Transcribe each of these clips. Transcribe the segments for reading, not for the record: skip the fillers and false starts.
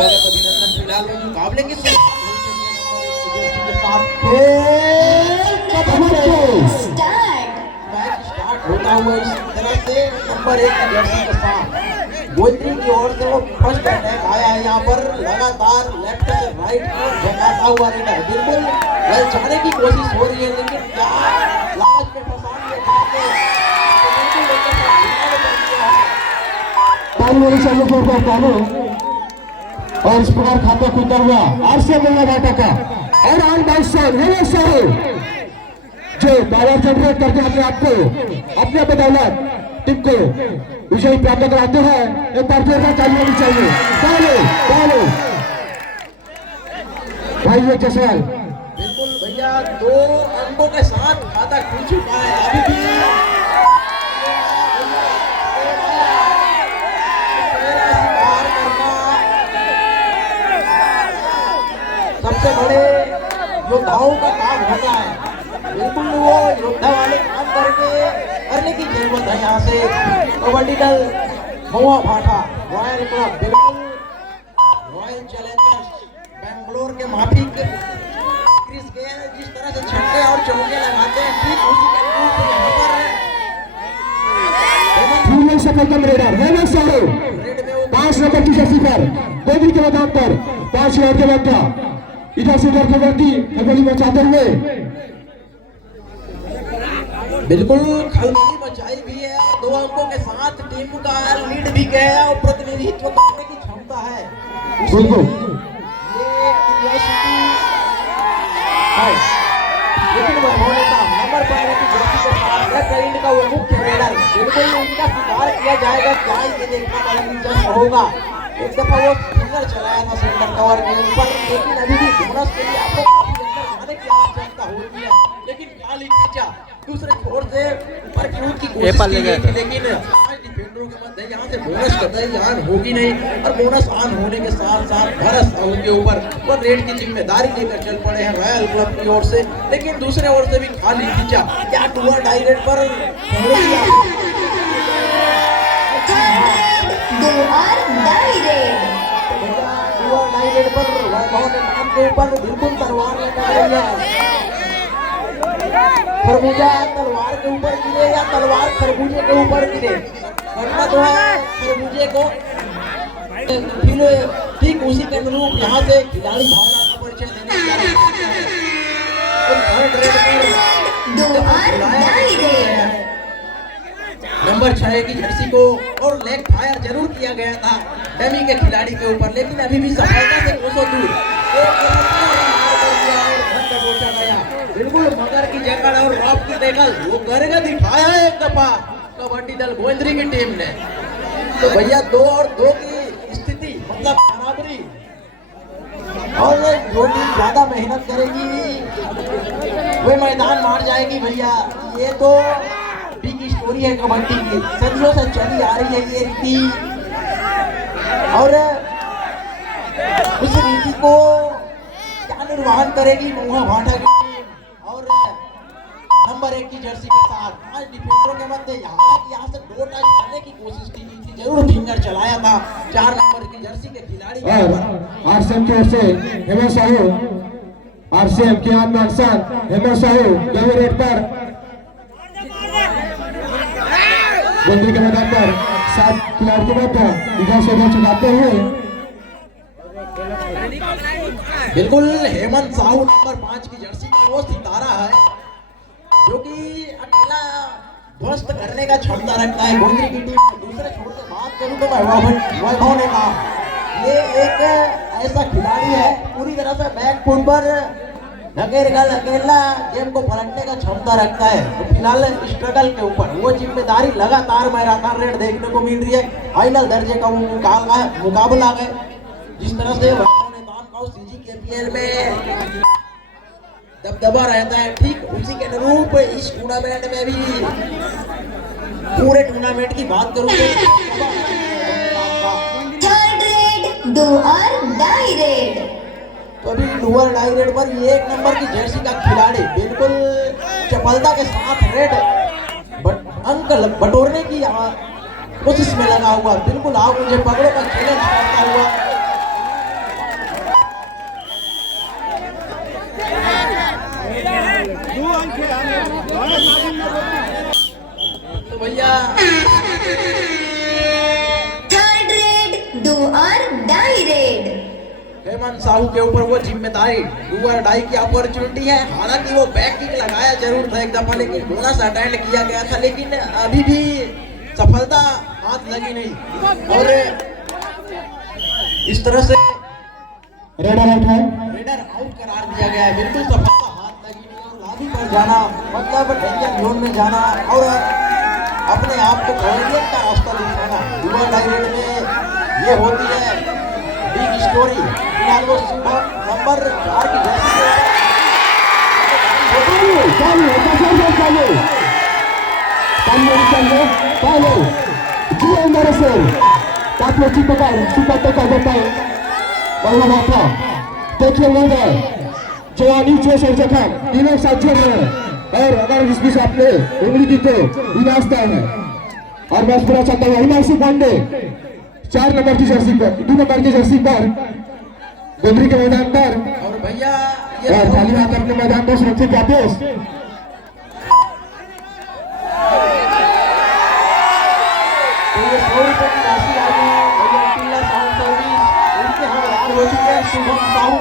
स्वागत अभिनंदन। फिलहाल मुकाबले के साथ मैच स्टार्ट होता हुआ इस तरह से नंबर 1 की जर्सी के साथ गोंदरी की ओर से वो फर्स्ट अटैक आया है। यहाँ पर लगातार लेफ्ट से राइट को झकाता हुआ रेडर बिल्कुल जाने की कोशिश हो रही है, लेकिन क्या लास्ट में फंसा दिया और इस प्रकार खाता खुलता हुआ आरसे मिलना घाटा का और ऑन बाउंसर जो पावर जनरेट करके अपने आप को अपने बदौलत टीम को विजयी प्राप्त कराते हैं। एक बार फिर चालू होनी चाहिए। भाई ये जसवाल बिल्कुल भैया 2 अंकों के साथ खाता खुल चुका है। अभी भी सबसे बड़े योद्धाओं का काम होता है। बिल्कुल वो योद्धा वाले काम करने की जरूरत है। यहाँ से कबड्डी दल महुआ भाटा रॉयल क्लब बिल्कुल रॉयल चैलेंजर्स बेंगलोर के माफिक क्रिस गेल जिस तरह से छक्के और चौके लगाते हैं, ठीक उसी के अनुरूप यहाँ पर सफलतम रेडर हेमंत साहू 5 नंबर की जर्सी पर गोंदरी के मैदान पर 5 ओवर के बाद इधर से उधर कबड्डी खलबली मचाते हुए बिल्कुल खलबली मचाई भी है। 2 अंकों के साथ टीम का लीड भी गया और प्रतिनिधित्व करने की क्षमता है। बिल्कुल ये क्यूरियोसिटी है, लेकिन उन्होंने कहा नंबर 12 की जर्सी के साथ लेफ्ट एंड का वो मुख्य रेडर बिल्कुल उनका स्वीकार किया जाएगा। क्या ये देखना बड़ा दिलचस्प होगा। एक दफा वो फिंगर चलाया था सेंटर कवर के ऊपर, लेकिन अभी भी बोनस के लिए आपको काफी अंदर जाने की आवश्यकता होती है। लेकिन खाली खींचा दूसरे छोर से ऊपर की कूद की कोशिश की गई थी, लेकिन डिफेंडरों के मध्य यहाँ से बोनस कतई ऑन होगी नहीं। और बोनस ऑन होने के साथ साथ भरत साहू के ऊपर वो रेड की जिम्मेदारी लेकर चल पड़े हैं रॉयल क्लब की ओर से। लेकिन दूसरे ओर से भी खाली खींचा क्या टूर डायरेक्ट पर के ऊपर बिल्कुल तलवार खरबूजा तलवार के ऊपर गिरे या तलवार खरबूजे के ऊपर गिरे, वरना तो है खरबूजे को ठीक उसी के अनुरूप यहाँ से खिलाड़ी भावना का परिचय देने नंबर 6 की जर्सी को और लेग फायर जरूर किया गया था डमी के खिलाड़ी के ऊपर, लेकिन अभी भी सफलता से कोसों दूर बिल्कुल मगर की जकड़ और रॉप की टेकल वो करके दिखाया है एक दफा कबड्डी दल गोंदरी की टीम ने। तो भैया 2 और 2 की स्थिति मतलब बराबरी, और जो टीम ज्यादा मेहनत करेगी वो मैदान मार जाएगी। भैया ये तो बिग स्टोरी है कबड्डी की, सदियों से चली आ रही है ये रीति, और उस रीति को क्या निर्वहन करेगी महुआ भाटा की टीम। और नंबर 1 की जर्सी के साथ 5 डिफेंडरों के मध्य यहाँ से 2 टच करने की कोशिश की गई थी, जरूर फिंगर चलाया था 4 नंबर की जर्सी के खिलाड़ी आरसीएम की ओर से हेमंत साहू, आरसीएम के हेमंत साहू गहरे रेड पर गोंदरी के मैदान पर 7 खिलाड़ी के मध्य इधर से उधर चलाते हुए बिल्कुल हेमंत साहू नंबर 5 की जर्सी का वो सितारा है जो कि अकेला ध्वस्त करने का क्षमता रखता है गोंदरी की टीम। दूसरे छोर से बात करूं तो वैभव ने कहा ये एक ऐसा खिलाड़ी है पूरी तरह से बैक फुट पर ढकेल अकेला गेम को पलटने का क्षमता रखता है। तो फिलहाल स्ट्रगल के ऊपर वो जिम्मेदारी लगातार मैराथन रेड देखने को मिल रही है। फाइनल दर्जे का वो मुकाबला है जिस तरह से सीजी केपीएल में दबदबा रहता है, ठीक उसी के अनुरूप इस टूर्नामेंट में भी पूरे टूर्नामेंट की बात करूं तो अभी डुअर डायरेक्ट पर ये 1 नंबर की जर्सी का खिलाड़ी बिल्कुल चपलता के साथ रेड अंक बटोरने की कोशिश में लगा हुआ। बिल्कुल आप मुझे पकड़ो का चैलेंज करता हुआ डाई रेड। हेमंत साहू के ऊपर वो जिम्मेदारी डू और डाई की अपॉर्चुनिटी है। हालांकि वो बैक किक लगाया जरूर था एक दफा, लेकिन बोनस अटेंड किया गया था, लेकिन अभी भी सफलता हाथ लगी नहीं। और इस तरह से रेडर आउट है। रेडर आउट करार दिया गया है। बिल्कुल सफलता हाथ लगी नहीं और लॉबी पर जाना मतलब डेंजर जोन में जाना और अपने आप को कैरियर का रास्ता दिखाना। डुअल डाई रेड में ये होती है बिग स्टोरी। फिलहाल वो नंबर 4 की जर्सी देखिए लीडर जवानी जोश और जखम तीनों साथ जोड़ रहे हैं और अगर इस बीच आपने उंगली दी तो विनाशता है। और मैच पूरा चलता हुआ हिमांशु पांडे 4 नंबर की जर्सी पर 2 नंबर की जर्सी पर गोंदरी के मैदान पर और भैया और खाली हाथ अपने मैदान पर सुरक्षित वापस। तो ये 100 रुपए की राशि आ गई है। भैया टिल्ला साउंड सर्विस उनके हवलदार हो चुके हैं शुभम साहू।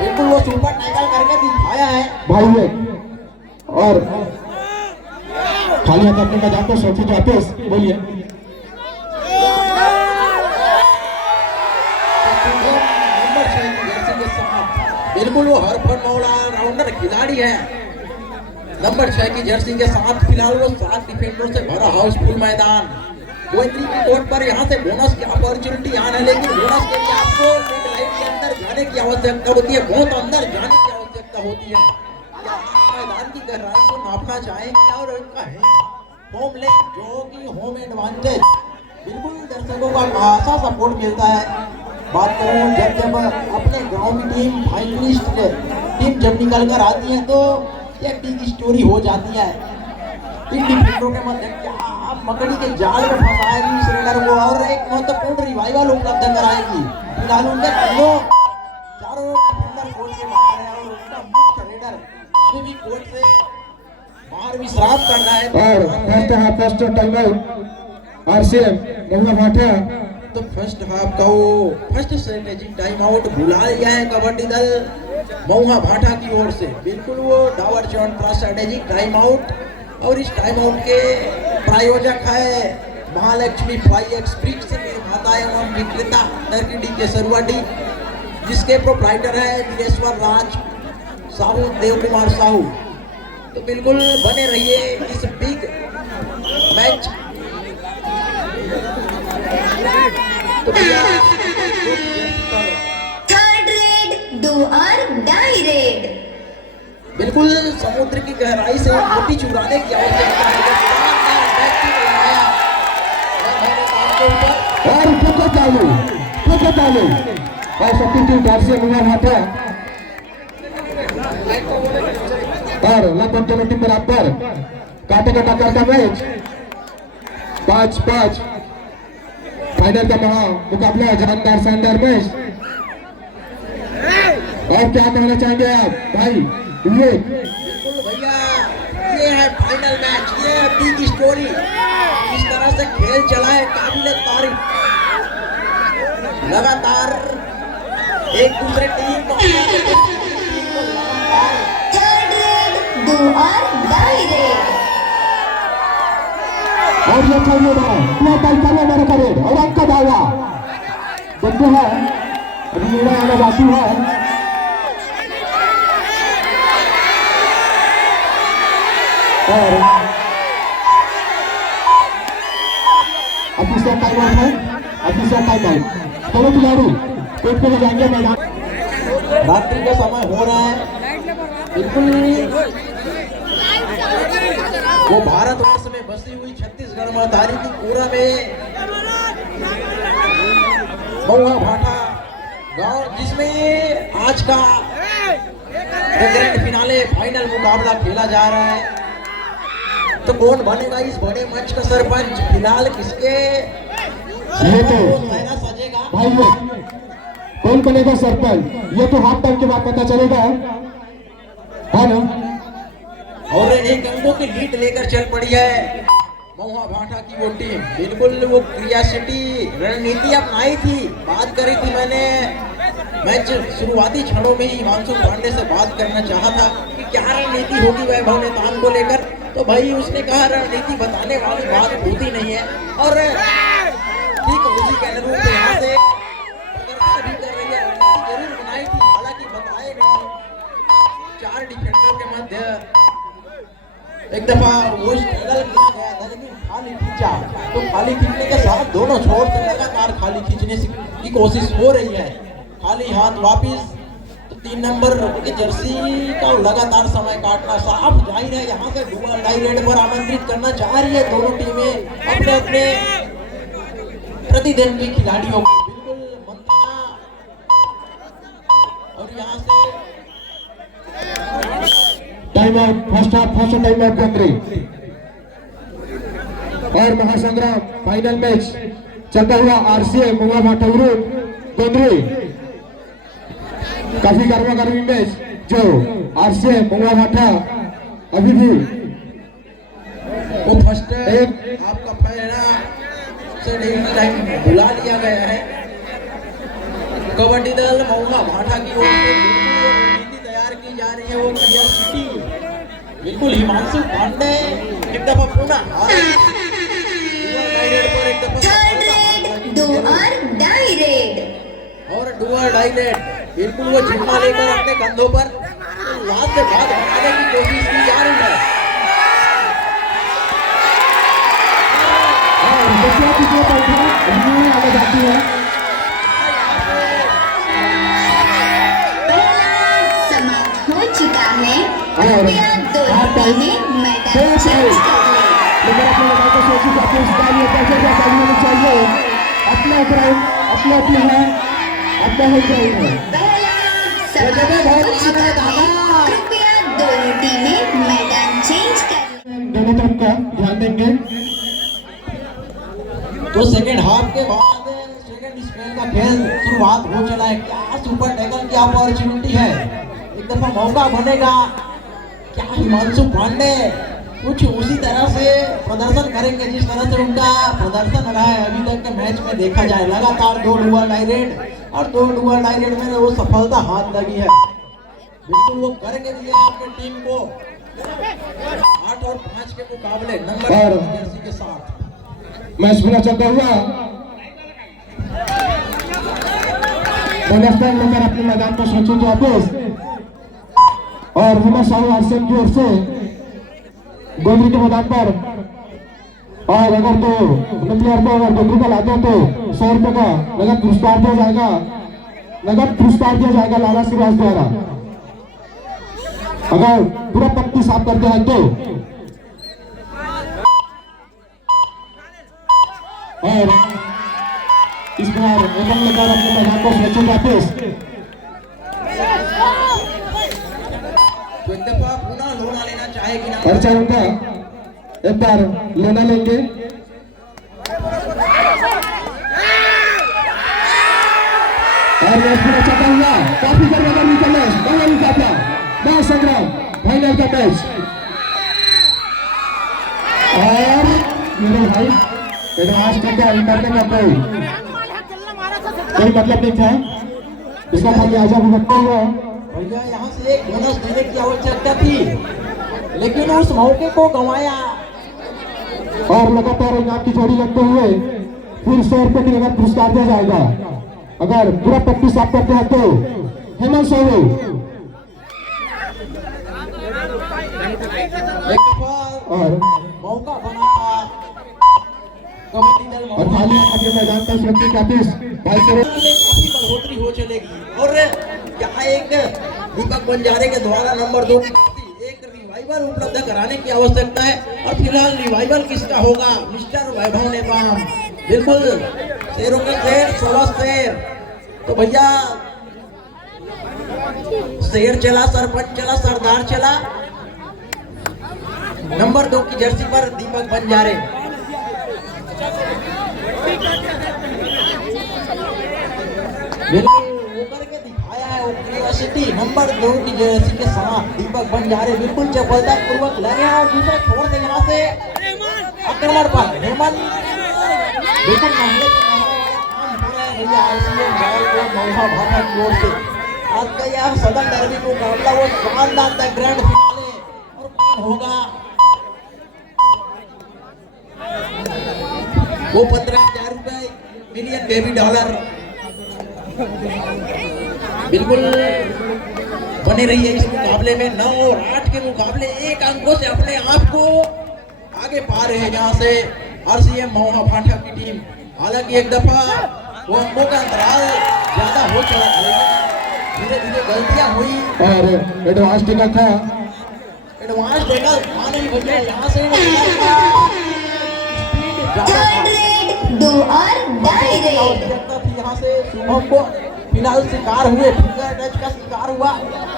बिल्कुल वो सुपर टैकल करके दिखाया है भाई है और खाली हाथ अपने मैदान पर सुरक्षित वापस। बोलिए नंबर 6 की जर्सी के साथ बिल्कुल वो हर फन ऑलराउंडर खिलाड़ी है। नंबर 6 की जर्सी के साथ फिलहाल वो 7 डिफेंडरों से भरा हाउसफुल मैदान। गोविंदरी की कोर्ट पर यहाँ से बोनस की अपॉर्चुनिटी आना है, लेकिन बोनस के लिए आपको मिड लाइन के अंदर जाने की आवश्यकता होती है, बहुत अंदर जाने की आवश्यकता होती है। या आप मैदान की गहराई को नापना चाहेंगे और इनका है होम लेग जो कि होम एडवांटेज बिल्कुल दर्शकों का खासा सपोर्ट मिलता है। बात करूँ जब अपने गांव की टीम फाइनलिस्ट टीम जब निकल कर आती है तो एक बिग स्टोरी हो जाती है। इन डिफेंडरों के मध्य क्या मकड़ी के जाल में फंसाएगी इस रेडर को और एक महत्वपूर्ण रिवाइवल उपलब्ध कराएगी। फिलहाल उनके चारों डिफेंडर कोर्ट से बाहर है और उनका मुख्य रेडर अभी भी कोर्ट से बाहर विश्राम कर रहा है। और फर्स्ट टाइम आउट आरसीएम महुआ भाटा। तो फर्स्ट हाफ का वो फर्स्ट स्ट्रेटेजिक टाइम आउट बुला लिया है कबड्डी दल महुआ भाटा की ओर से। बिल्कुल वो डावर चौन का स्ट्रेटेजिक टाइम आउट और इस टाइम आउट के प्रायोजक है महालक्ष्मी फ्लाई एक्सप्रेस निर्माता एवं विक्रेता नरकिडी के सरवाडी, जिसके प्रोप्राइटर है दिनेश्वर राज साहू देव कुमार साहू। तो बिल्कुल बने रहिए इस बिग मैच। तो भैया थर्ड रेड डू और डाई रेड। बिल्कुल समुद्र की गहराई से मोती चुराने की आवश्यकता है। और फोकस चालू और सब्स्टिट्यूट आरसीएम महुआ भाटा और लगभग टीम बराबर काटे का टक्कर का मैच 5-5 फाइनल का महा मुकाबला जानदार शानदार मैच। और क्या कहना चाहेंगे आप भाई? ये बिल्कुल भैया ये है फाइनल मैच, ये है बिग स्टोरी। इस तरह से खेल चला है काबिल तारीफ। लगातार एक दूसरे टीम को थर्ड रेड डू और डाई रेड। और ये चाहिए पूरा टाइम चलने मेरे करेड और आपका दावा देखते हैं अभी मेरा आना बाकी है। और अभी से टाइम आउट है, अभी से टाइम आउट। दोनों खिलाड़ी कोर्ट पे जाएंगे मैदान। रात्रि का समय हो रहा है। बिल्कुल वो भारतवर्ष में बसी हुई छत्तीसगढ़ महतारी की पूरा में महुआ भाटा गांव, जिसमें आज का ग्रैंड फिनाले फाइनल मुकाबला खेला जा रहा है। तो कौन बनेगा इस बड़े मंच का सरपंच? फिलहाल किसके ये तो सजेगा भाई ये कौन बनेगा सरपंच ये तो हाफ टाइम के बाद पता चलेगा, है ना? और एक अंकों की लीड लेकर चल पड़ी है महुआ भाटा की वो टीम बिल्कुल वो क्रियासिटी रणनीति अपनाई थी। बात करी थी मैंने मैच शुरुआती क्षणों में ही हिमांशु पांडे से बात करना चाहा था कि क्या रणनीति होगी वैभव नेतान को लेकर, तो भाई उसने कहा रणनीति बताने वाली बात होती नहीं है। और ठीक उसी के अनुरूप यहाँ से प्रदर्शन भी कर रही है। रणनीति जरूर बनाई थी, हालांकि बताए नहीं। 4 डिफेंडर के मध्य एक दफा वो स्ट्रगल किया गया था, लेकिन खाली खींचा तो खाली खींचने के साथ दोनों छोर से लगातार खाली खींचने की कोशिश हो रही है। खाली हाथ वापिस तो 3 नंबर के जर्सी का लगातार समय काटना साफ जाहिर है। यहाँ से डुअल डायरेक्ट पर आमंत्रित करना चाह रही है दोनों टीमें अपने अपने प्रतिदिन के खिलाड़ियों को। बिल्कुल मंत्रणा और यहाँ से time out, first time out country. और महासंग्राम फाइनल मैच चलता हुआ आरसीए महुआ भाटा गोंदरी। काफी गर्मागर्मी मैच जो आरसीए महुआ भाटा अभी भी वो फर्स्ट आपका पहला से टाइम बुला लिया गया है। कबड्डी दल महुआ भाटा की ओर से रणनीति तैयार की जा रही है। वो क्रियासिटी बिल्कुल हिमांशु पांडे एक दफा पुनः और डुअर डायरेक्ट बिल्कुल वो जिम्मा लेकर अपने कंधों पर लास्ट से बात बनाने की कोशिश की जा रही है। आगे जाती है। समाप्त हो चुका है। कृपया 2 टीमें मैदान चेंज कर लें। लेकिन अपने लगा को सोची कि अपने इस गाड़ी कैसे क्या करनी होनी चाहिए। अपना ग्राउंड अपना अपना है, अपना ही ग्राउंड है। समाप्त हो चुका है। कृपया दोनों टीमें मैदान चेंज कर लें। दोनों तरफ का ध्यान देंगे। तो सेकेंड हाफ के बाद सेकेंड स्पेल का खेल शुरुआत हो चला है। क्या सुपर टैकल की अपॉर्चुनिटी है, एक दफा मौका बनेगा। क्या हिमांशु पांडे कुछ उसी तरह से प्रदर्शन करेंगे जिस तरह से उनका प्रदर्शन रहा है अभी तक के मैच में देखा जाए। लगातार 2 डुअल डायरेक्ट और 2 डुअल डायरेक्ट में वो सफलता हाथ लगी है। बिल्कुल वो करके दिए अपनी टीम को 8 और 5 के मुकाबले नंबर जर्सी के साथ। मैच पूरा चलता हुआ बोनस पॉइंट लेकर अपने मैदान को सोचेंगे वापस। और हिम्मत साहू आरसीएम की ओर से गोंदरी के मैदान पर, और अगर तो प्लेयर को अगर गोंदरी का लाते हैं तो 100 रुपए का नगद पुरस्कार दिया जाएगा। नगद पुरस्कार दिया जाएगा लाला श्रीवास द्वारा अगर पूरा पट्टी साफ करते हैं तो। और इस बार एकदम लेकर अपने मैदान को सोचेंगे वापस। तो एक दफा पुनः लोना लेना चाहेगी ना, खर्चा उनका एक बार लोना लेंगे। और मैच पूरा चलता हुआ काफी गर्मागर्मी का मैच, बड़ा मुकाबला, बड़ा संग्राम, फाइनल का मैच। और मेरे भाई एडवांस का क्या करने का कोई मतलब नहीं था, इसका खालियाजा भुगतना हुआ। भैया यहाँ से एक बोनस देने की आवश्यकता थी, लेकिन उस मौके को गंवाया। और लगातार इनाम की जोड़ी लगते हुए फिर 100 रुपए की नगद पुरस्कार दिया जाएगा अगर पूरा पट्टी साफ करते हैं तो। हेमंत साहू एक दफा और मौका बना कबड्डी दल और खाली अपने मैदान का सुरक्षित वापिस भाई करो। काफी बढ़ोतरी हो चलेगी। और यहाँ एक दीपक बंजारे के द्वारा नंबर 2 एक रिवाइवल उपलब्ध कराने की आवश्यकता है। और फिलहाल रिवाइवल किसका होगा? मिस्टर वैभव नेपाम, बिल्कुल शेरों का शेर, सवा शेर। तो भैया शेर चला, सरपंच चला, सरदार चला। नंबर 2 की जर्सी पर दीपक बंजारे। बिल्कुल वो करके दिखाया है, वो क्रियासिटी नंबर 2 की जर्सी के साथ दीपक बंजारे बिल्कुल चपलता पूर्वक लगे हैं। और दूसरे छोर से यहाँ से आक्रमण पर हेमंत बिल्कुल मामले भैया आरसीएम जबलपुर मौहा भाटा की ओर से आज का यह सदन डर्बी को मुकाबला वो शानदार था ग्रैंड फिनाले और कौन होगा वो 15,000 रुपए मिलियन बेबी डॉलर बिल्कुल बने रही है इस मुकाबले में 9 और 8 के मुकाबले 1 अंकों से अपने आप को आगे पा रहे हैं यहाँ से आरसीएम मौहा भाटा की टीम। हालांकि एक दफा वो अंकों का अंतराल ज्यादा हो चला था, धीरे धीरे गलतियां हुई और एडवांस टिकट था एडवांस देखा नहीं भैया यहाँ से स्पीड ज्यादा थर्ड था रेड दो और डाई रेड आवश्यकता थी यहाँ से शुभम को फिलहाल शिकार हुए फिंगर टच का शिकार हुआ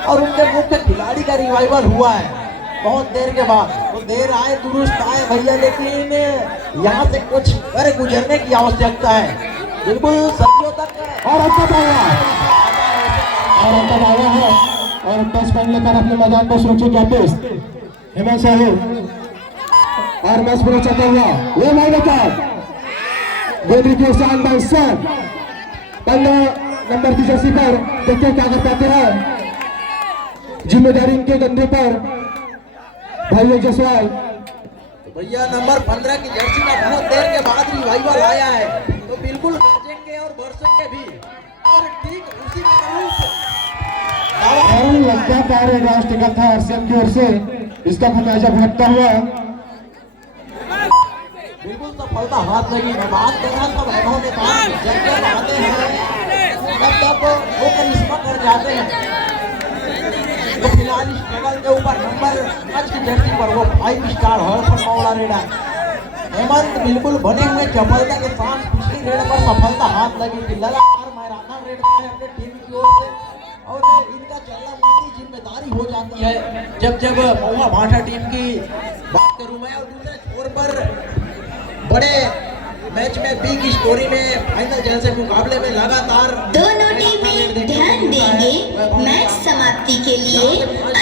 और उनके मुख्य खिलाड़ी का रिवाइवल हुआ है बहुत देर के बाद। तो देर आए दुरुस्त आए भैया, लेकिन यहाँ से कुछ कर गुजरने की आवश्यकता है बिल्कुल सदियों तक। और अंकत आया है और टच पॉइंट लेकर अपने मैदान पर सुरक्षित वापस हेमंत साहब और मैच पूरा चलता हुआ वो माइनस गोदी के शानदार सन 15 नंबर की जर्सी पर देखते क्या कर पाते हैं। जिम्मेदारी इनके कंधे पर भाई जसवाल। तो भैया नंबर 15 की जर्सी का बहुत देर के बाद रिवाइवल आया है तो बिल्कुल बचेंगे और बरसेंगे भी और ठीक उसी के अनुरूप लगता कार्य एडवांस टिकट था आरसीएम की ओर से, इसका खमियाजा भुगतना हुआ। बिल्कुल सफलता हाथ लगी। मैं बात कर रहा था वैभव ने कहा जब जब आते हैं तब वो करिश्मा कर जाते हैं। तो फिलहाल इस टेबल के ऊपर नंबर 5 की जर्सी पर वो 5 स्टार हर्षल मौला रेडा हेमंत बिल्कुल बने हुए चपलता के साथ पिछली रेड पर सफलता हाथ लगी थी। लगातार मैराथन रेड पर अपने टीम की ओर से और इनका चलना मोटी जिम्मेदारी हो जाती है जब जब मौहा भाटा टीम की बात करूं मैं। और दूसरे छोर पर बड़े मैच में बिग स्टोरी में फाइनल जैसे मुकाबले में लगातार दोनों टीमें ध्यान देंगे। मैच समाप्ति के लिए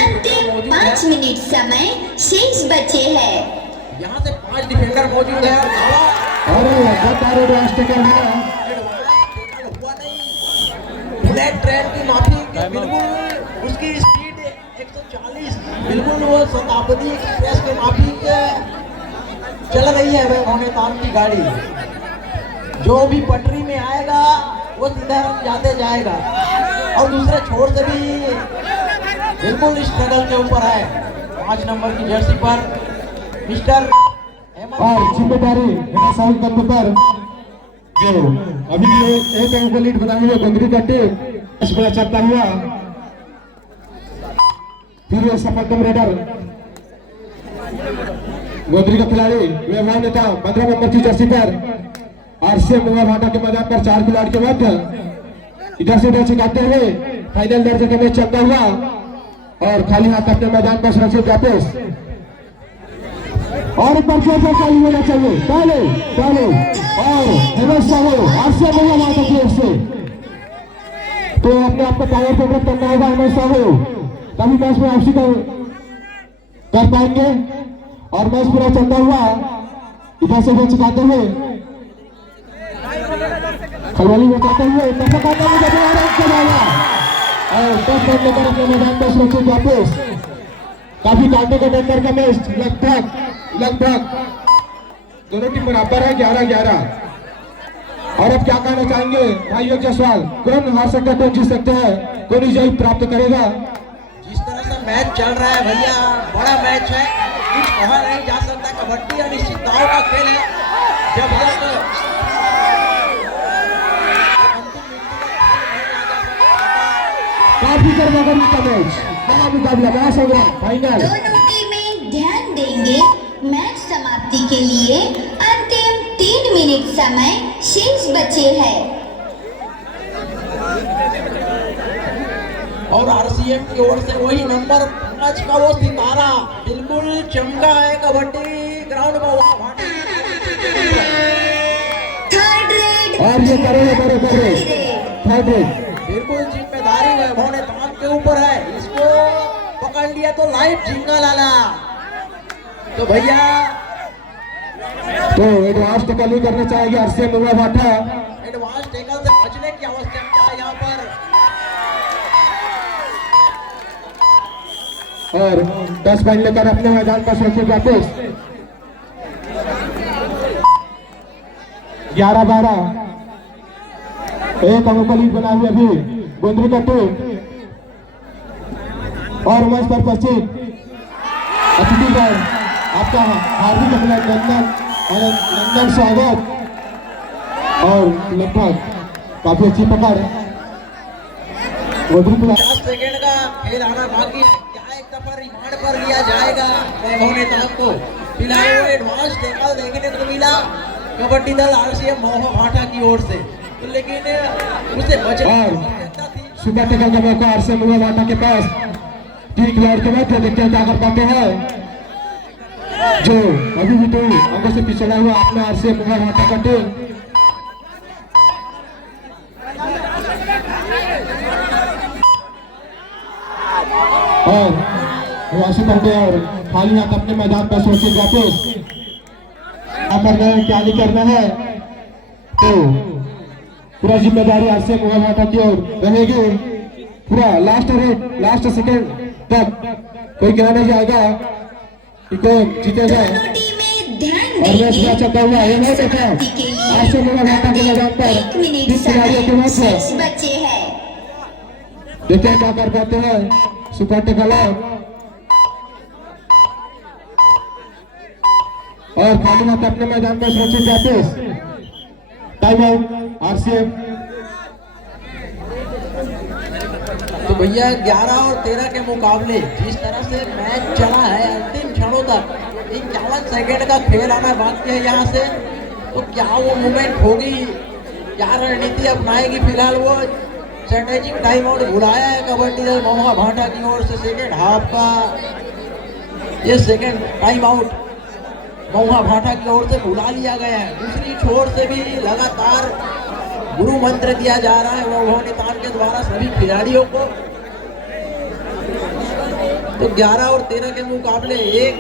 अंतिम 5 मिनट समय शेष बचे हैं। यहाँ से 5 डिफेंडर मौजूद है और दावा अरे लगातार एडवांस टिकट है हुआ नहीं। बुलेट ट्रेन की माफी बिल्कुल उसकी स्पीड 140 बिल्कुल वो शताब्दी एक्सप्रेस के माफी चल रही है वैभव ताम की गाड़ी। जो भी पटरी में आएगा वो सीधा रन जाते जाएगा और दूसरे छोर से भी बिल्कुल स्ट्रगल के ऊपर है 5 नंबर की जर्सी पर मिस्टर और जिम्मेदारी हेमंत कंधे पर जो अभी एक अंक को लीड बनाए हुए गोंदरी का टीम बड़ा चलता हुआ फिर ये सफलतम रेडर गोंदरी का खिलाड़ी वैभव नेता 15 नंबर की जर्सी पर आरसीएम मौहा भाटा के मैदान पर 4 खिलाड़ी के मध्य इधर से उधर छिकाते हुए फाइनल दर्जे का मैच चलता हुआ और खाली हाथ अपने मैदान पर सुरक्षित वापस और एक बार फिर से चालू होना चाहिए पहले पहले और हेमंत साहब आरसीएम मौहा भाटा की ओर से तो अपने आप को पावर फेवरेट करना होगा हेमंत साहब तभी मैच में वापसी कर पाएंगे। और मैच पूरा चलता हुआ इधर से उधर छिकाते हुए खलवाली में जाते हुए और 10 रन लेकर अपने मैदान पर सुरक्षित वापस। काफी काटने के अंदर का मैच लगभग दोनों टीम बराबर है 11-11। और अब क्या कहना चाहेंगे भाई जसवाल, कौन हार सकता है कौन जीत सकते हैं, कौन विजय प्राप्त करेगा? जिस तरह से मैच चल रहा है भैया बड़ा मैच है, कुछ कहा नहीं जा सकता। कबड्डी अनिश्चितताओं का खेल है। जब तक काफी गर्मागर्मी का मैच, बड़ा मुकाबला, बड़ा संग्राम फाइनल। दोनों टीमें ध्यान देंगे। मैच समाप्ति के लिए अंतिम 3 मिनट समय शेष बचे हैं। और आरसीएम की ओर से वही नंबर 5 का वो सितारा बिल्कुल चमका है कबड्डी ग्राउंड में वहाँ भाटे। थर्ड रेड और ये करे थर्ड रेड बिल्कुल जिम्मेदारी वैभव ने काम के ऊपर है। इसको पकड़ लिया तो लाइव जिंगल आला। तो भैया तो एडवांस टैकल ही करना चाहेगी आरसीएम मुआ भाटा। एडवांस टैकल से बचने की आवश्यकता है यहाँ पर। और 10 पॉइंट लेकर अपने मैदान पर सुरक्षित वापस। 11-12 एक अंक का लीड बना हुआ अभी गोंदरी का टीम। और मंच पर उपस्थित अतिथिगण आपका हार्दिक अभिनंदन स्वागत। और लगभग काफी अच्छी पकड़ गोंदरी 10 सेकंड का खेल आना बाकी है। क्या एक दफा रिमांड पर लिया जाएगा वैभव नेताम को? फिलहाल वो एडवांस टैकल देखने को मिला कबड्डी दल आरसीएम महुआ भाटा की ओर से, तो लेकिन उसे बचने की आवश्यकता थी। सुपर टैकल का मौका आरसीएम महुआ भाटा के पास। 3 खिलाड़ी के मध्य देखते हैं क्या कर पाते हैं। जो अभी भी तो अंकों से पिछड़ा हुआ अपने आरसीएम महुआ भाटा का टीम। और वासु करते हैं और खाली हाथ अपने मैदान पर सुरक्षित वापस। क्या करना है, क्या नहीं करना है, तो पूरा जिम्मेदारी आरसीएम महुआ भाटा की ओर रहेगी। पूरा लास्ट सेकंड तक कोई कहना नहीं जाएगा कि कौन जीतेगा। दोनों टीमें ध्यान और मैच देंगे। पूरा चलता हुआ ये नहीं देखा आरसीएम महुआ भाटा के मैदान पर 1 मिनट 3 खिलाड़ियों के समय मध्य शेष बचे हैं। देखते हैं क्या कर पाते हैं सुपर टैकल। और खाली हाथ अपने मैदान पर सुरक्षित वापस। Time out RCM. तो भैया 11 और 13 के मुकाबले जिस तरह से मैच चला है अंतिम क्षणों तक 51 सेकंड का खेल आना बाकी है यहाँ से, तो क्या वो मूवमेंट होगी, क्या रणनीति अपनाएगी? फिलहाल वो स्ट्रेटेजिक टाइम आउट बुलाया है कबड्डी दल महुआ भाटा की ओर से। सेकेंड हाफ का ये सेकेंड टाइम आउट महुआ भाटा की ओर से बुला लिया गया है। दूसरी छोर से भी लगातार गुरु मंत्र दिया जा रहा है वैभव नेताम के द्वारा सभी खिलाड़ियों को। तो 11 और 13 के मुकाबले एक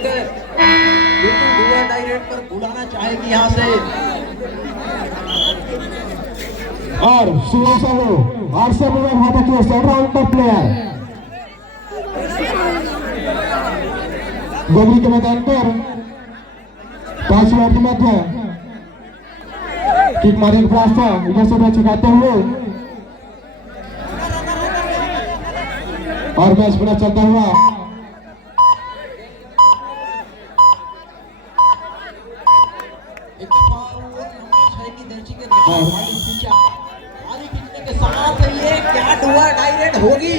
बिल्कुल डुआ डायरेक्ट पर बुलाना चाहेगी यहाँ से। और सुरेश आरसीएम महुआ भाटा की ऑलराउंड पर प्लेयर गोबरी के मैदान पर 5 मिनट के मध्य किक मारे का प्रयास था, इधर से मैच छिपाते हुए और मैच पूरा चलता हुआ। एक दफा वो नंबर 6 की दर्जी के खींचने के साथ ये क्या डुआ डायरेक्ट होगी?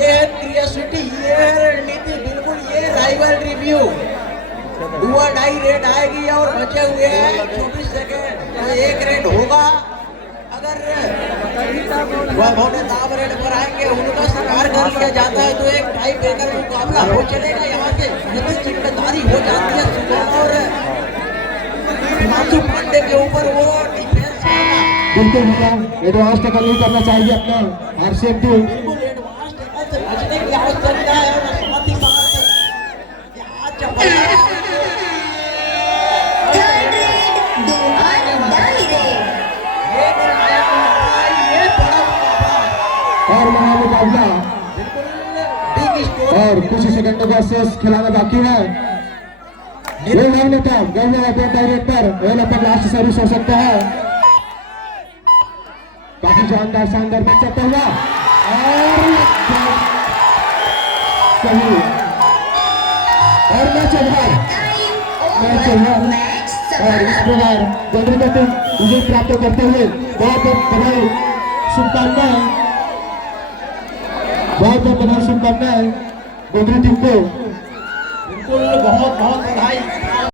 ये क्रिएटिविटी, ये रणनीति, बिल्कुल ये राइवल रिव्यू डुआ डाई रेड आएगी और बचे हुए हैं 24 सेकेंड। तो एक रेड होगा, अगर वैभव नेताम रेड पर आएंगे उनका शिकार कर लिया जाता है तो एक टाई ब्रेकर मुकाबला हो चलेगा। यहाँ से नती जिम्मेदारी हो जाती है सुबह और हिमांशु पांडे के ऊपर वो डिफेंस बिल्कुल एडवांस टैकल नहीं करना चाहिए अपना आरसीएम टीम। बिल्कुल एडवांस टैकल से बचने की आवश्यकता है और साथ ही साथ क्या चपलता थर्ड रेड दुहान डायरेक्ट। ये निर्णायक मुकाबला, ये बड़ा मुकाबला, और महामुकाबला बिल्कुल बिग स्कोर। और कुछ ही सेकंडों का शेष खिलाना बाकी है। वैभव नेताम डायरेक्ट पर लगभग लास्ट सर्विस हो सकता है। काफी शानदार मैच चलता हुआ और मैच ओवर मैच और इस प्रकार गोंदरी का टीम विजय प्राप्त करते हुए बहुत बधाई शुभकामनाएं गोंदरी टीम को। बिल्कुल बहुत बहुत बधाई।